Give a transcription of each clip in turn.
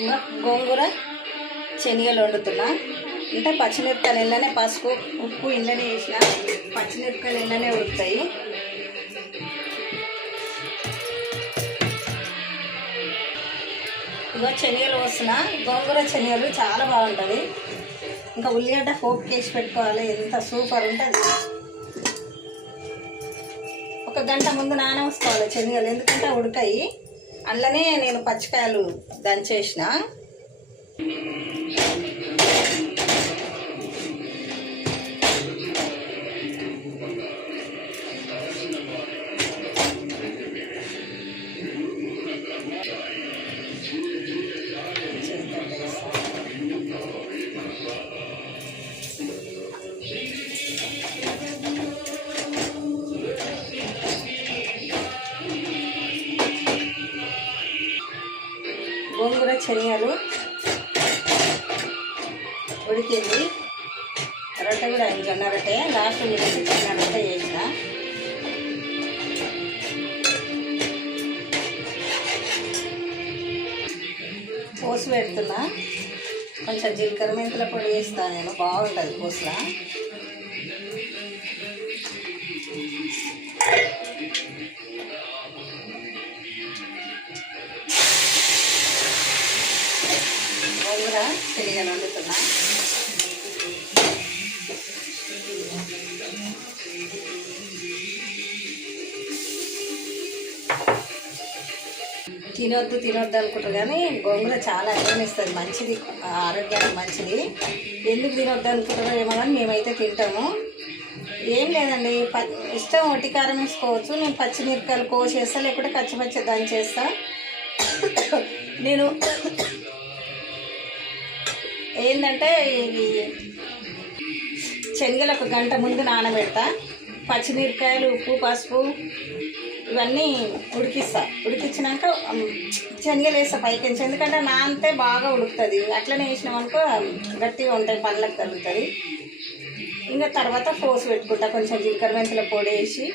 ఇంకా గోంగూర శనగలు వండుతున్నా. అంటే పచ్చిమిరపకాయలు ఇళ్ళనే, పసుపు ఉప్పు ఇళ్ళనే వేసిన, పచ్చిమిరపకాయలు ఇళ్ళనే ఉడుకుతాయి. ఇగో శనగలు వస్తున్నా. గోంగూర శనగలు చాలా బాగుంటుంది. ఇంకా ఉల్లిగడ్డ పోపు వేసి పెట్టుకోవాలి, ఎంత సూపర్ ఉంటుంది. ఒక గంట ముందు నానవేసుకోవాలి శనగలు, ఎందుకంటే ఉడకాయి. అందులోనే నేను పచ్చికాయలు దంచేసిన. గోంగూర శనగలు ఉడికింది. రొట్టె కూడా జొన్న రొట్టె లాస్ట్ ఉడికి జొన్న రొట్టె చేసిన. పోసి పెడుతున్నా. కొంచెం జీలకర్ర మెంతుల పొడి వేస్తాను నేను, బాగుంటుంది పోసులా. గోంగూర శనగలు వండుతున్నా. తినొద్దు అనుకుంటారు, కానీ గోంగూర చాలా ఇస్తుంది, మంచిది, ఆరోగ్యానికి మంచిది. ఎందుకు తినొద్దు అనుకుంటారో ఏమో, కానీ మేమైతే తింటాము. ఏం లేదండి, ఇష్టం ఒట్టి కారం వేసుకోవచ్చు. నేను పచ్చిమిరపకాయలు కోసేస్తా, లేకుంటే కచ్చిపచ్చి దంచేస్తా. నేను ఏంటంటే ఇవి శనగలు ఒక గంట ముందు నానబెడతా. పచ్చిమిరపకాయలు, ఉప్పు, పసుపు ఇవన్నీ ఉడికించినాక శనగలు వేస్తా పైకించి, ఎందుకంటే నానితే బాగా ఉడుకుతుంది. అట్లనే వేసినామనుకో గట్టిగా ఉంటాయి, పళ్ళకి తగ్గుతుంది. ఇంకా తర్వాత పోసి పెట్టుకుంటా. కొంచెం జీలకర్ర మెంతుల పొడి వేసి,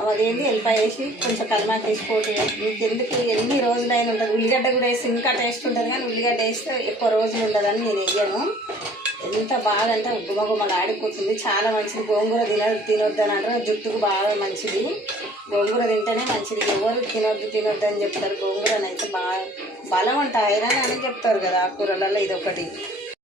అదేంటి ఎల్లిపాయ వేసి, కొంచెం కరిమాకు వేసి పోటీ ఇంకెందుకు ఎన్ని రోజులైనా ఉంటుంది. ఉల్లిగడ్డ కూడా వేసి ఇంకా టేస్ట్ ఉంటుంది, కానీ ఉల్లిగడ్డ వేస్తే ఎక్కువ రోజులు ఉండదని నేను వేయను. ఎంత బాగా అంటే గుమ్మగుమ్మలు ఆడిపోతుంది, చాలా మంచిది. గోంగూర తినొద్దని అంటారు, జుట్టుకు బాగా మంచిది. గోంగూర తింటేనే మంచిది. ఎవరు తినొద్దు అని చెప్తారు. గోంగూరనైతే బాగా బలం అంట, ఐరన్ అని చెప్తారు కదా. ఆకుకూరలలో ఇదొకటి.